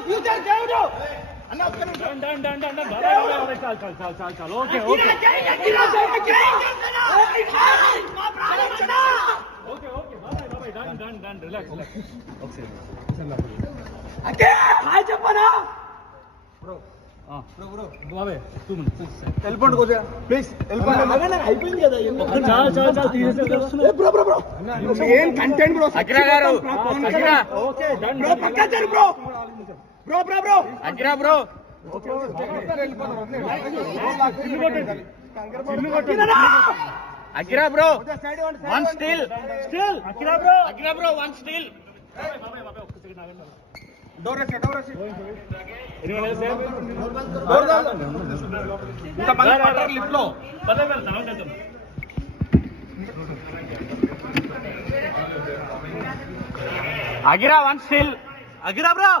future దేవుడు చెప్పనా వెళ్ళిపోండి కొద్దిగా ప్లీజ్ వెళ్ళిపోండి అయిపోయింది కదా ఏం కంటెంట్ బ్రో అగ్రా గారు బ్రో పక్కా చరు బ్రో బ్రో బ్రో బ్రో అగ్రా బ్రో అగ్రా బ్రో వన్ స్టిల్ అగ్రా బ్రో వన్ స్టిల్ డోర్ రేసి ఇంత మంది పట్టారు లిఫ్ట్ లో అగిరా వన్ స్టిల్ అగిరా బ్రో